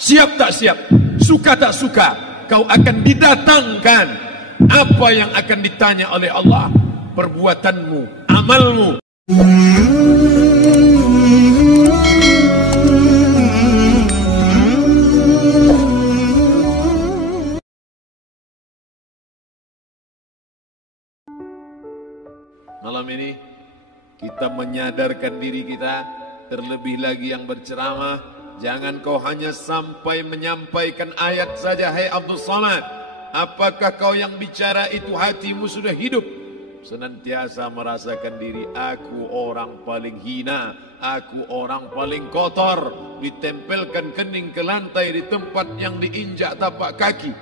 Siap tak siap, suka tak suka, kau akan didatangkan. Apa yang akan ditanya oleh Allah? Perbuatanmu, amalmu. Malam ini kita menyadarkan diri kita, terlebih lagi yang berceramah, jangan kau hanya sampai menyampaikan ayat saja. Hai Abdul Somad, apakah kau yang bicara itu hatimu sudah hidup? Senantiasa merasakan diri, aku orang paling hina, aku orang paling kotor, ditempelkan kening ke lantai di tempat yang diinjak tapak kaki,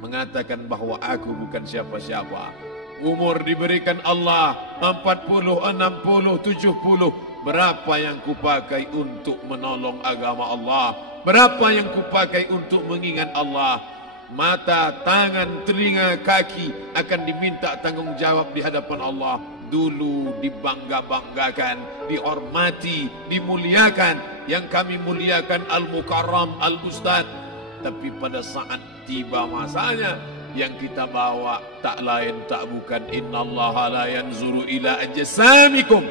mengatakan bahwa aku bukan siapa-siapa. Umur diberikan Allah 40, 60, 70. Berapa yang kupakai untuk menolong agama Allah? Berapa yang kupakai untuk mengingat Allah? Mata, tangan, telinga, kaki akan diminta tanggung jawab di hadapan Allah. Dulu dibangga-banggakan, dihormati, dimuliakan. Yang kami muliakan Al-Mukarram, Al-Ustadz. Tapi pada saat tiba masanya, yang kita bawa tak lain tak bukan innallaha la yanzuru ila ajsamikum.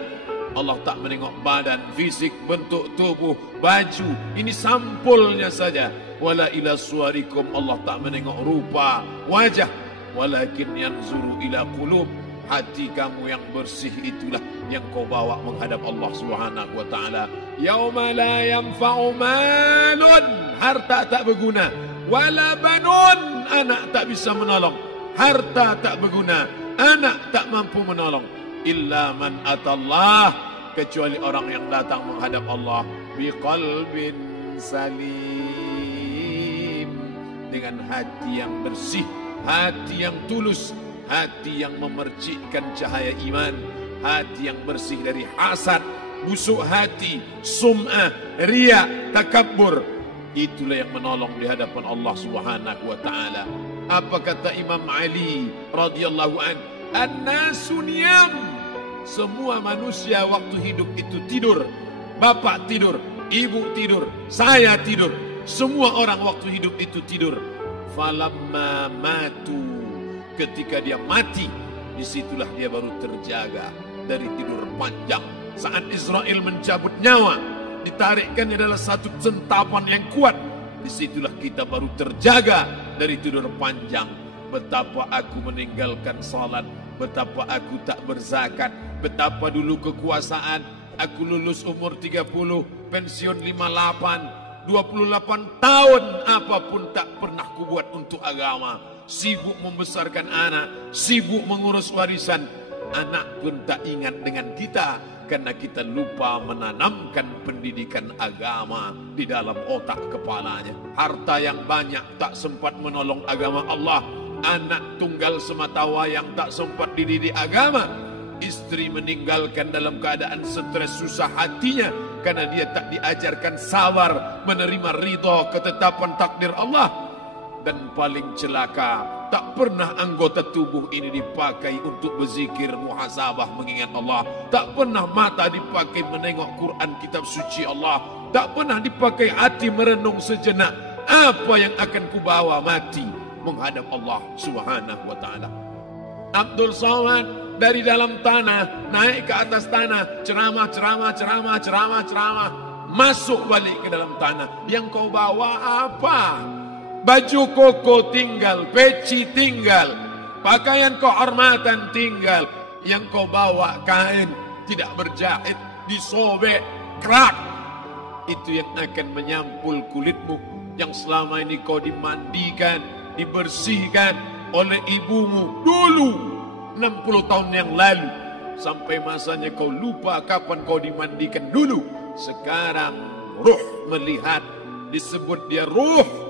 Allah tak menengok badan, fisik, bentuk tubuh, baju. Ini sampulnya saja. Wala ila suwarikum, Allah tak menengok rupa, wajah. Walakin yanzuru ila qulub. Hati kamu yang bersih itulah yang kau bawa menghadap Allah Subhanahu wa taala. Yauma la yanfa'u malun, harta tak berguna, wala banun, anak tak bisa menolong, harta tak berguna, anak tak mampu menolong, illa man atallah, kecuali orang yang datang menghadap Allah biqalbin salim, dengan hati yang bersih, hati yang tulus, hati yang memercikkan cahaya iman, hati yang bersih dari hasad, busuk hati, sum'ah, riya, takabbur. Itulah yang menolong di hadapan Allah Subhanahu wa taala. Apa kata Imam Ali radhiyallahu an? An-nasu niyam. Semua manusia waktu hidup itu tidur. Bapak tidur, ibu tidur, saya tidur. Semua orang waktu hidup itu tidur. Falamma matu, ketika dia mati, disitulah dia baru terjaga dari tidur panjang. Saat Israel mencabut nyawa, ditarikkan adalah satu centapan yang kuat. Disitulah kita baru terjaga dari tidur panjang. Betapa aku meninggalkan salat, betapa aku tak berzakat, betapa dulu kekuasaan. Aku lulus umur 30, pensiun 58, 28 tahun, apapun tak pernah kubuat untuk agama. Sibuk membesarkan anak, sibuk mengurus warisan. Anak pun tak ingat dengan kita, karena kita lupa menanamkan pendidikan agama di dalam otak kepalanya. Harta yang banyak tak sempat menolong agama Allah. Anak tunggal semata wayang tak sempat dididik agama. Istri meninggalkan dalam keadaan stres susah hatinya, karena dia tak diajarkan sabar menerima ridha ketetapan takdir Allah. Dan paling celaka, tak pernah anggota tubuh ini dipakai untuk berzikir, muhasabah, mengingat Allah. Tak pernah mata dipakai menengok Quran, kitab suci Allah. Tak pernah dipakai hati merenung sejenak. Apa yang akan kubawa mati menghadap Allah Subhanahu wa ta'ala. Abdul Somad dari dalam tanah naik ke atas tanah, ceramah, masuk balik ke dalam tanah. Yang kau bawa apa? Baju koko tinggal, peci tinggal, pakaian kehormatan tinggal. Yang kau bawa kain tidak berjahit, disobek, kerak. Itu yang akan menyampul kulitmu, yang selama ini kau dimandikan, dibersihkan oleh ibumu dulu 60 tahun yang lalu. Sampai masanya kau lupa kapan kau dimandikan dulu. Sekarang ruh melihat, disebut dia ruh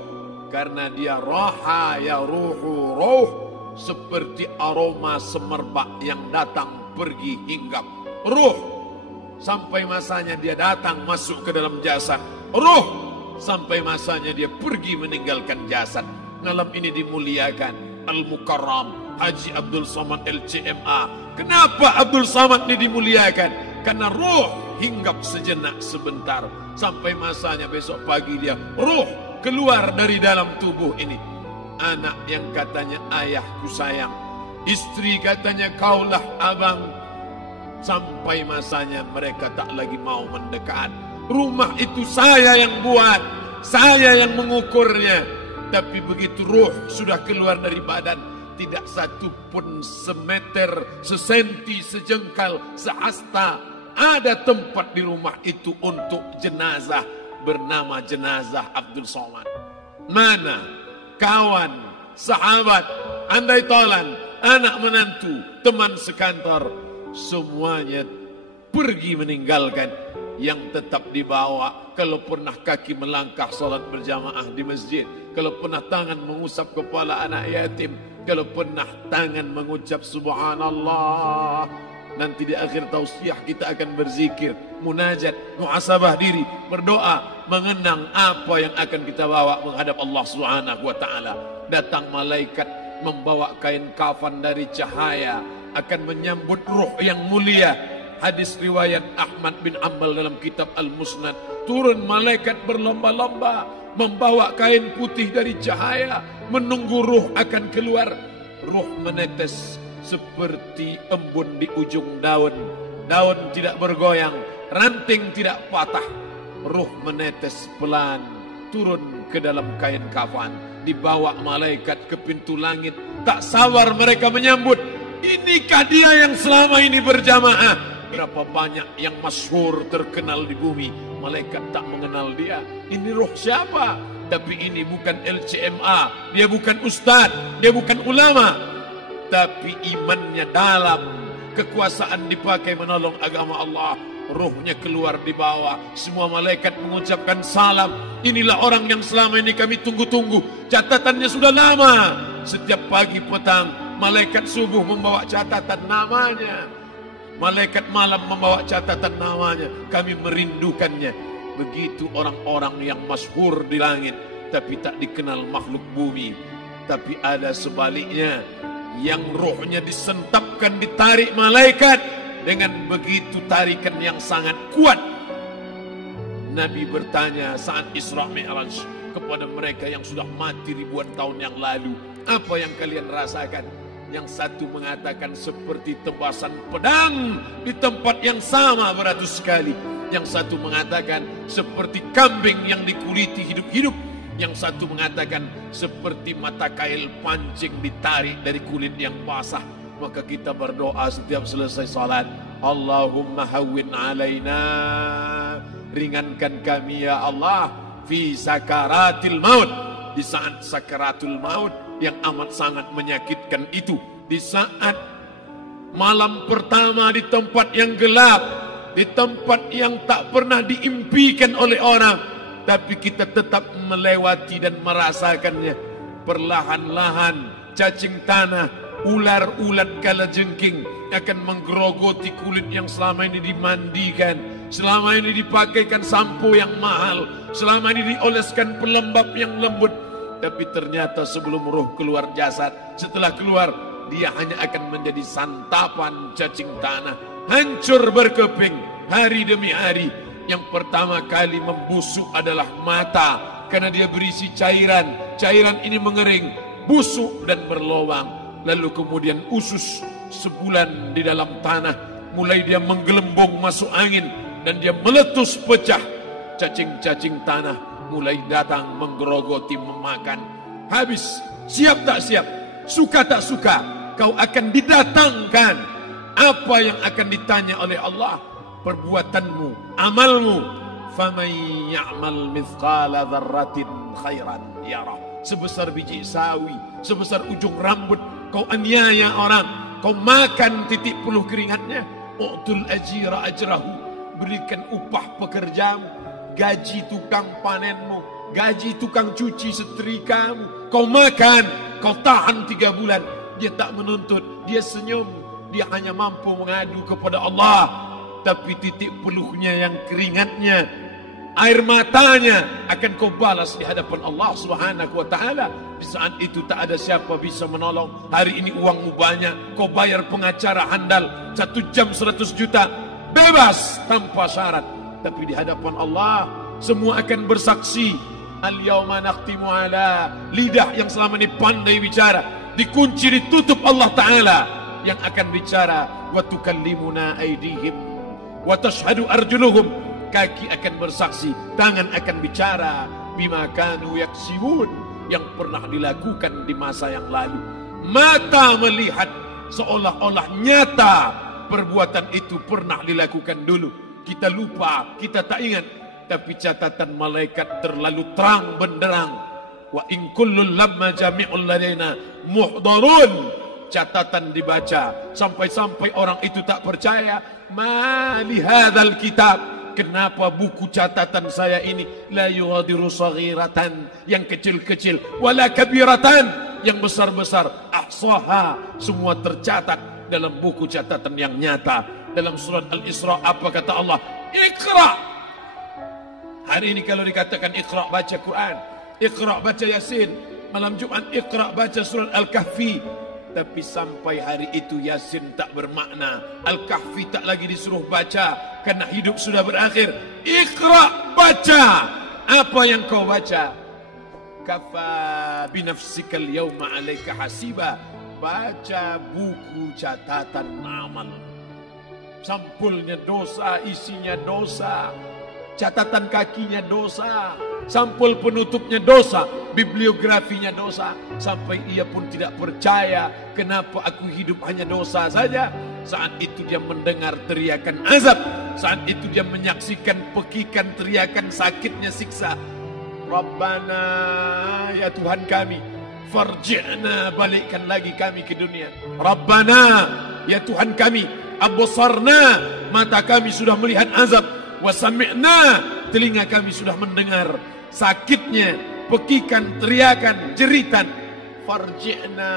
karena dia raha ya ruhu ruh, seperti aroma semerbak yang datang pergi hinggap. Ruh sampai masanya dia datang masuk ke dalam jasad. Ruh sampai masanya dia pergi meninggalkan jasad. Malam ini dimuliakan Al-Mukarram Haji Abdul Somad LCMA. Kenapa Abdul Somad ini dimuliakan? Karena ruh hinggap sejenak sebentar, sampai masanya besok pagi dia ruh keluar dari dalam tubuh ini. Anak yang katanya ayahku sayang, istri katanya kaulah abang. Sampai masanya mereka tak lagi mau mendekat. Rumah itu saya yang buat, saya yang mengukurnya. Tapi begitu ruh sudah keluar dari badan, tidak satu pun semeter, sesenti, sejengkal, sehasta ada tempat di rumah itu untuk jenazah bernama jenazah Abdul Somad. Mana kawan, sahabat, andai tolan, anak menantu, teman sekantor, semuanya pergi meninggalkan. Yang tetap dibawa, kalau pernah kaki melangkah salat berjamaah di masjid, kalau pernah tangan mengusap kepala anak yatim, kalau pernah tangan mengucap subhanallah. Nanti di akhir tausiah kita akan berzikir, munajat, muhasabah diri, berdoa, mengenang apa yang akan kita bawa menghadap Allah Subhanahu wa taala. Datang malaikat membawa kain kafan dari cahaya, akan menyambut ruh yang mulia. Hadis riwayat Ahmad bin Ambal dalam kitab Al-Musnad, turun malaikat berlomba-lomba membawa kain putih dari cahaya, menunggu ruh akan keluar. Ruh menetes seperti embun di ujung daun. Daun tidak bergoyang, ranting tidak patah. Ruh menetes pelan turun ke dalam kain kafan, dibawa malaikat ke pintu langit. Tak sabar mereka menyambut. Inikah dia yang selama ini berjamaah? Berapa banyak yang masyhur terkenal di bumi, malaikat tak mengenal dia. Ini ruh siapa? Tapi ini bukan LCMA, dia bukan ustadz, dia bukan ulama, tapi imannya dalam, kekuasaan dipakai menolong agama Allah. Ruhnya keluar di bawah, semua malaikat mengucapkan salam. Inilah orang yang selama ini kami tunggu-tunggu, catatannya sudah lama. Setiap pagi petang malaikat subuh membawa catatan namanya, malaikat malam membawa catatan namanya. Kami merindukannya. Begitu orang-orang yang masyhur di langit tapi tak dikenal makhluk bumi. Tapi ada sebaliknya, yang rohnya disentapkan, ditarik malaikat dengan begitu tarikan yang sangat kuat. Nabi bertanya saat Isra Mi'raj kepada mereka yang sudah mati ribuan tahun yang lalu, apa yang kalian rasakan? Yang satu mengatakan seperti tebasan pedang di tempat yang sama beratus kali. Yang satu mengatakan seperti kambing yang dikuliti hidup-hidup. Yang satu mengatakan seperti mata kail pancing ditarik dari kulit yang basah. Maka kita berdoa setiap selesai salat, Allahumma hawwin alaina, ringankan kami ya Allah, fi sakaratil maut, di saat sakaratul maut yang amat sangat menyakitkan itu. Di saat malam pertama di tempat yang gelap, di tempat yang tak pernah diimpikan oleh orang, tapi kita tetap melewati dan merasakannya. Perlahan-lahan cacing tanah, ular-ulat kalajengking akan menggerogoti kulit yang selama ini dimandikan, selama ini dipakaikan sampo yang mahal, selama ini dioleskan pelembab yang lembut. Tapi ternyata sebelum roh keluar jasad, setelah keluar, dia hanya akan menjadi santapan cacing tanah, hancur berkeping hari demi hari. Yang pertama kali membusuk adalah mata, karena dia berisi cairan. Cairan ini mengering, busuk dan berlubang. Lalu kemudian usus sebulan di dalam tanah, mulai dia menggelembung masuk angin dan dia meletus pecah. Cacing-cacing tanah mulai datang menggerogoti, memakan. Habis, siap tak siap, suka tak suka, kau akan didatangkan. Apa yang akan ditanya oleh Allah? Perbuatanmu, amalmu. Faman ya'mal mithqala dzarratin khairan yarah. Sebesar biji sawi, sebesar ujung rambut, kau aniaya orang, kau makan titik puluh keringatnya. U'tul ajira ajrahu, berikan upah pekerjamu. Gaji tukang panenmu, gaji tukang cuci setrikamu, kau makan, kau tahan 3 bulan. Dia tak menuntut, dia senyum, dia hanya mampu mengadu kepada Allah. Tapi titik peluhnya yang keringatnya, air matanya akan kau balas di hadapan Allah Subhanahu wa taala. Di saat itu tak ada siapa bisa menolong. Hari ini uangmu banyak, kau bayar pengacara handal 1 jam 100 juta, bebas tanpa syarat. Tapi di hadapan Allah semua akan bersaksi. Al-yawma nakhtimu ala, lidah yang selama ini pandai bicara dikunci, ditutup Allah Ta'ala yang akan bicara. Wa tukallimuna aydihim wa tashhadu arjuluhum, kaki akan bersaksi, tangan akan bicara. Bima kanu yaksibun, yang pernah dilakukan di masa yang lalu. Mata melihat seolah-olah nyata perbuatan itu pernah dilakukan dulu. Kita lupa, kita tak ingat. Tapi catatan malaikat terlalu terang benderang. Wa in kullun lamma jami'ul ladaina muhdarun. Catatan dibaca sampai-sampai orang itu tak percaya. Ma li hadzal kitab, kenapa buku catatan saya ini la yughadiru saghiratan, yang kecil-kecil, wala kabiratan, yang besar-besar, ahsaha, semua tercatat dalam buku catatan yang nyata. Dalam surat Al-Isra apa kata Allah? Iqra. Hari ini kalau dikatakan Iqra baca Quran, Iqra baca Yasin, malam Jumat Iqra baca surat Al-Kahfi, tapi sampai hari itu Yasin tak bermakna, Al-Kahfi tak lagi disuruh baca karena hidup sudah berakhir. Iqra, baca. Apa yang kau baca? Kafa binafsikal yawma alaika hasiba. Baca buku catatan amal. Sampulnya dosa, isinya dosa. Catatan kakinya dosa, sampul penutupnya dosa, bibliografinya dosa. Sampai ia pun tidak percaya, kenapa aku hidup hanya dosa saja. Saat itu dia mendengar teriakan azab, saat itu dia menyaksikan pekikan teriakan sakitnya siksa. Rabbana, ya Tuhan kami, farji'na, balikkan lagi kami ke dunia. Rabbana, ya Tuhan kami, absarna, mata kami sudah melihat azab. Wasami'na, telinga kami sudah mendengar sakitnya, pekikan, teriakan, jeritan. Farji'na,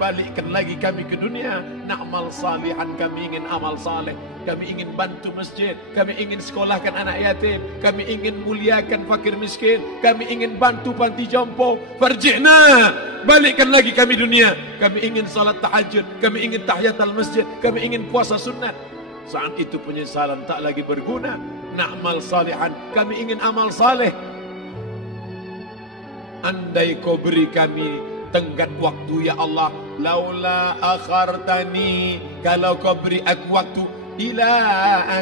balikkan lagi kami ke dunia. Na'mal salihan, kami ingin amal saleh. Kami ingin bantu masjid, kami ingin sekolahkan anak yatim, kami ingin muliakan fakir miskin, kami ingin bantu panti jompo. Farji'na, balikkan lagi kami dunia. Kami ingin salat tahajud, kami ingin tahiyatul masjid, kami ingin puasa sunat. Saat itu penyesalan tak lagi berguna. Na'mal salihan, kami ingin amal saleh. Andai kau beri kami tenggat waktu ya Allah, laula akhartani, kalau kau beri aku waktu, ila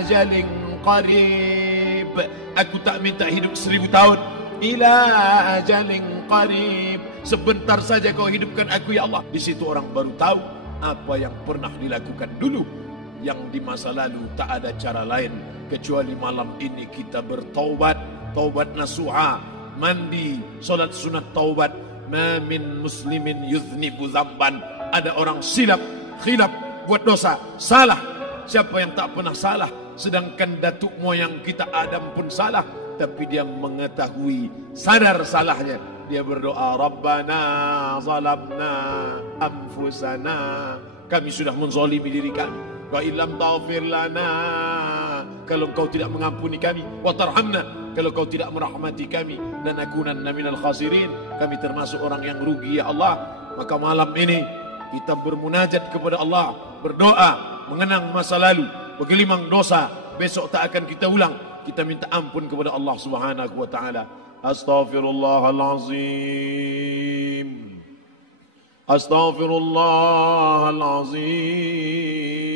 ajalin qarib, aku tak minta hidup 1000 tahun. Ila ajalin qarib, sebentar saja kau hidupkan aku ya Allah. Di situ orang baru tahu apa yang pernah dilakukan dulu, yang di masa lalu. Tak ada cara lain kecuali malam ini kita bertaubat, taubat nasuha, mandi, solat sunat taubat. Ma min muslimin yuznibu zamban, ada orang silap, khilaf, buat dosa, salah. Siapa yang tak pernah salah? Sedangkan datuk moyang kita Adam pun salah, tapi dia mengetahui, sadar salahnya. Dia berdoa, Rabbana zalamna anfusana, kami sudah menzalimi diri kami. Wa illam taghfir lana, kalau kau tidak mengampuni kami, wa tarhamna, kalau kau tidak merahmati kami, lanakunanna minal khasirin, kami termasuk orang yang rugi ya Allah. Maka malam ini kita bermunajat kepada Allah, berdoa, mengenang masa lalu, bergelimang dosa, besok tak akan kita ulang. Kita minta ampun kepada Allah Subhanahu wa taala. Astaghfirullahalazim. Astaghfirullahalazim.